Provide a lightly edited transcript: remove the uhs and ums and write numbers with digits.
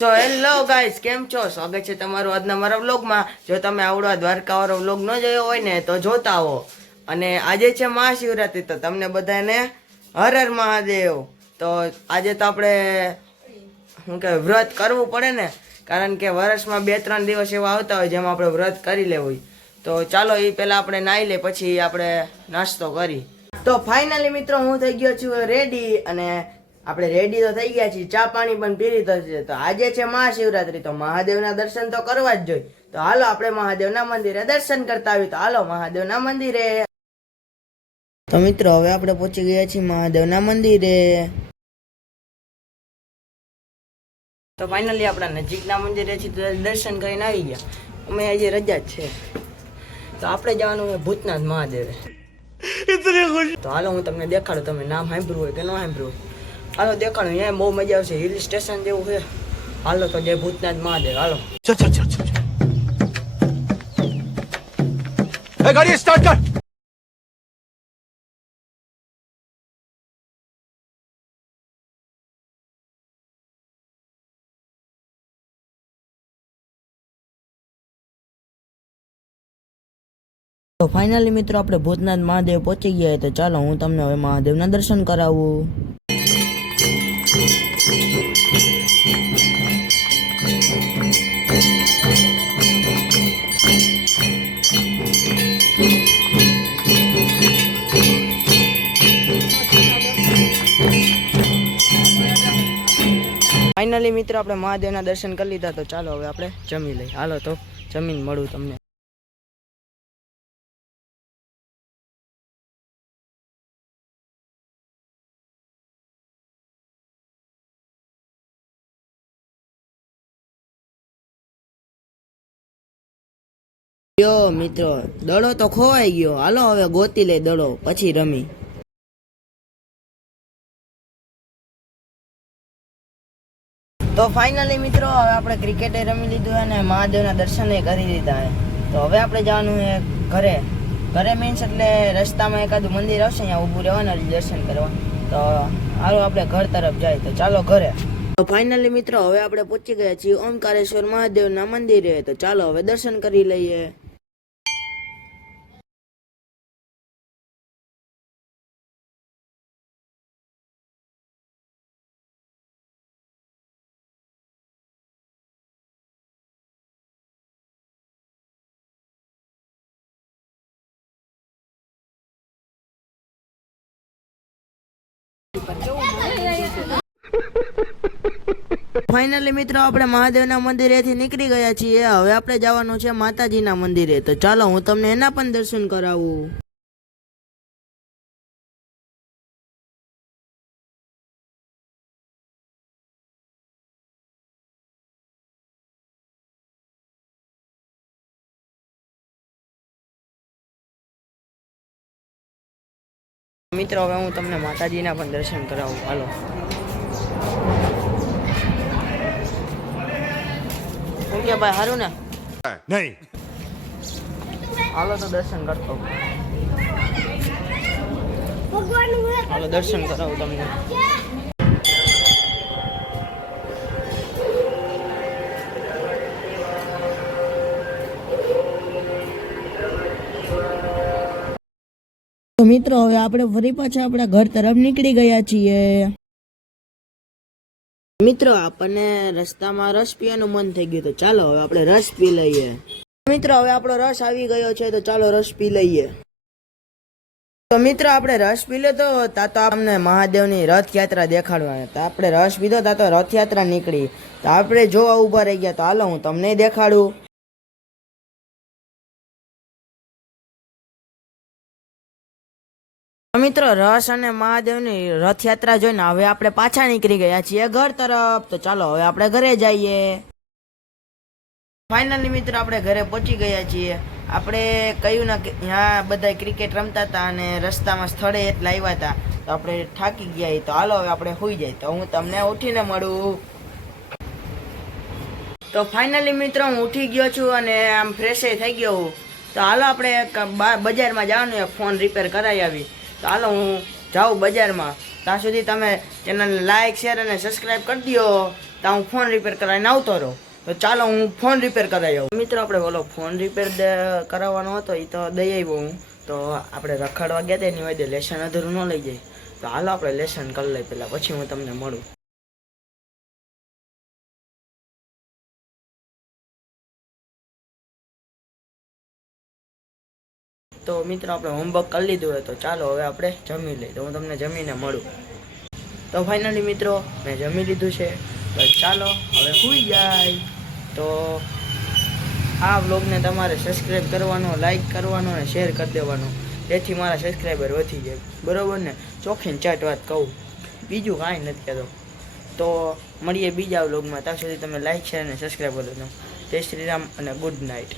તો hello guys, કેમ છો? સ્વાગત છે તમારું આજના મારા વ્લોગમાં. જો તમે આવડો દ્વારકા વાળો વ્લોગ ન જોયો હોય ને તો જોતા આવો. અને આજે છે મહાશિવરાત્રી, તો તમને બધાને હર હર મહાદેવ. તો આજે તો આપણે શું કહેવાય, વ્રત કરવું પડે ને, કારણ કે વર્ષમાં 2-3 દિવસ એવા આવતા હોય જેમાં આપણે વ્રત કરી લેવું. તો ચાલો એ પહેલાં આપણે નાહી લે, પછી આપણે નાસ્તો કરી. તો ફાઇનલી મિત્રો હું થઈ ગયો છું રેડી, અને આપણે રેડી તો થઈ ગયા છીએ, ચા પાણી પણ પી લીધો છે. તો આજે છે મહાશિવરાત્રી, તો મહાદેવના દર્શન તો કરવા જ જોઈએ. તો હાલો આપણે મહાદેવના મંદિરે દર્શન કરતા આવીએ. તો હાલો મહાદેવના મંદિરે. તો મિત્રો હવે આપણે પહોંચી ગયા છીએ મહાદેવના મંદિરે. તો ફાઇનલી આપણા નજીકના મંદિરેથી દર્શન કરીને આવી ગયા. અમે આજે રજા જ છે, તો આપણે જવાનું હોય ભૂતનાથ મહાદેવે. તો હાલો હું તમને દેખાડું, તમે નામ સાંભળ્યું હોય કે ન સાંભળ્યું હોય. હાલો દેખાડું, અહીંયા બહુ મજા આવશે, હિલ સ્ટેશન જેવું છે. હાલો તો જય ભૂતનાથ મહાદેવ. હાલો ગાડી સ્ટાર્ટ કર. તો ફાઇનલી મિત્રો આપણે ભૂતનાથ મહાદેવ પહોંચી ગયા. તો ચાલો હું તમને હવે મહાદેવના દર્શન કરાવું. ફાઇનલી મિત્રો આપણે મહાદેવના દર્શન કરી લીધા. તો ચાલો હવે આપણે જમી લઈએ. હાલો તો જમીન મળું તમને. યો મિત્રો, દડો તો ખોવાઈ ગયો. હાલો હવે ગોતી લે દડો, પછી રમી. તો ફાઇનલી મિત્રો હવે આપણે ક્રિકેટે રમી લીધું અને મહાદેવના દર્શન કરી લીધા. તો હવે આપણે જવાનું છે ઘરે. ઘરે મીન્સ એટલે રસ્તામાં એકાદું મંદિર આવશે, અહીંયા ઊભું રહેવાનું દર્શન કરવા. તો હાલો આપણે ઘર તરફ જાય. તો ચાલો ઘરે. તો ફાઇનલી મિત્રો હવે આપણે પહોંચી ગયા છીએ ઓમકારેશ્વર મહાદેવના મંદિરે. તો ચાલો હવે દર્શન કરી લઈએ. ફાઇનલી મિત્રો આપણે મહાદેવના મંદિરેથી નીકળી ગયા છીએ. હવે આપણે જવાનું છે માતાજીના મંદિરે. તો ચાલો હું તમને એના પણ દર્શન કરાવું. મિત્રો હવે હું તમને માતાજીના પણ દર્શન કરાવું. હાલો શું કે ભાઈ, સારું ને? નહીં. હાલો તો દર્શન કરતો. હાલો દર્શન કરાવું તમને. તો મિત્રો હવે આપણે ફરી પાછા આપણા ઘર તરફ નીકળી ગયા છીએ. મિત્રો આપણને રસ્તામાં રસ પીવાનું મન થઈ ગયું. તો ચાલો હવે આપણે રસ પી લઈએ. મિત્રો હવે આપણો રસ આવી ગયો છે. તો ચાલો રસ પી લઈએ. તો મિત્રો આપણે રસ પી લે તો અમને મહાદેવની રથયાત્રા દેખાડવા. તો આપણે રસ પીધો તા તો રથયાત્રા નીકળી. તો આપણે જોવા ઊભા રહી ગયા. તો હાલો હું તમને દેખાડું. મિત્રો રસ અને મહાદેવની રથયાત્રા જોઈને હવે આપણે પાછા નીકળી ગયા છીએ ઘર તરફ. તો ચાલો હવે આપણે ઘરે જઈએ. ફાઇનલી મિત્રો આપણે ઘરે પહોંચી ગયા છીએ. આપણે કહ્યું ને કે ત્યાં બધા ક્રિકેટ રમતા હતા અને રસ્તામાં સ્થળે એટલા આવ્યા હતા, તો આપણે થાકી ગયા. તો હાલો હવે આપણે સૂઈ જાય. તો હું તમને ઉઠીને મળું. તો ફાઇનલી મિત્રો હું ઉઠી ગયો છું અને આમ ફ્રેશ થઈ ગયો. તો હાલો આપણે બજારમાં જવાનું, ફોન રિપેર કરાવી આવી. તો હાલો હું જાઉં બજારમાં. ત્યાં સુધી તમે ચેનલને લાઈક, શેર અને સબસ્ક્રાઈબ કરી દો. ત્યાં હું ફોન રિપેર કરાવીને આવતો રહું. તો ચાલો હું ફોન રિપેર કરાવી આવું. મિત્રો આપણે બોલો ફોન રિપેર કરાવવાનો હતો એ તો દઈ આવ્યો હું. તો આપણે રખડવા ગયા હતા એની વચ્ચે લેસન અધૂરું ન લઈ જાય. તો હાલો આપણે લેસન કરી લઈએ પહેલાં, પછી હું તમને મળું. તો મિત્રો આપણે હોમવર્ક કરી લીધું હોય તો ચાલો હવે આપણે જમી લઈએ. તો હું તમને જમીને મળું. તો ફાઇનલી મિત્રો મેં જમી લીધું છે. તો ચાલો હવે સૂઈ જાય. તો આ વ્લોગને તમારે સબસ્ક્રાઈબ કરવાનો, લાઈક કરવાનો અને શેર કરી દેવાનો, જેથી મારા સબસ્ક્રાઈબર વધી જાય. બરાબર ને? ચોખ્ખીને ચાટ વાત કહું, બીજું કાંઈ નથી કહેતો. તો મળીએ બીજા વ્લોગમાં. ત્યાં સુધી તમે લાઈક શેર અને સબસ્ક્રાઈબ કરી દો. જય શ્રી રામ અને ગુડ નાઇટ.